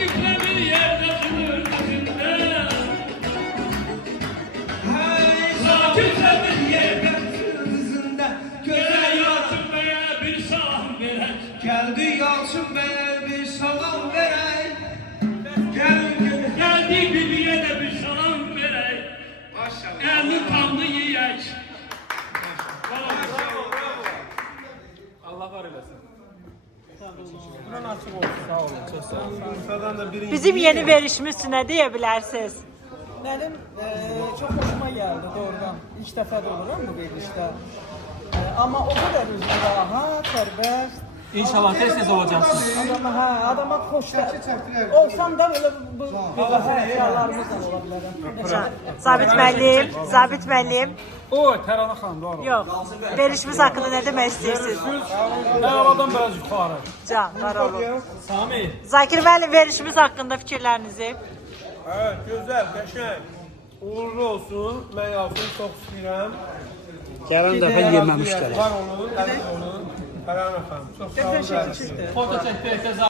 bir yerde sınırlarında. Sakitse bir yerde sınırlarında. Göze Yalçın Bey'e bir salam verək. Geldi Yalçın Bey'e bir salam verək. Geldi Bibi'ye de bir salam verək. Elini kanlı yiyək. Allah var eləsin. Buran açıq olsun, sağ olun. Çox sağ olun. Bizim yeni verişimiz üçün nə deyə bilərsiniz? Benim çok hoşuma geldi doğrudan. İlk defa da olurum bu verilişte. Ama o kadar rahat, serbest. İnşallah tez olacaksınız. Adama hoşlar. Olsam da böyle bu həyatlarımızla olabilirim. Zabit müəllim. O, Tərana xanım, doğru. Yox, verişimiz haqqında nə demək istəyirsiniz? Mən havadan biraz yuxarı. Can, var olun. Sami. Zakir müəllim, verişimiz haqqında fikirlərinizi? Evet, güzel, qəşəng. Uğurlu olsun. Mən Yalçın çox istəyirəm. Gələn dəfə yeməmişdilər. Var olun, əziz olun. Tərana xanım, çox sağ olun. Foto çəkdik.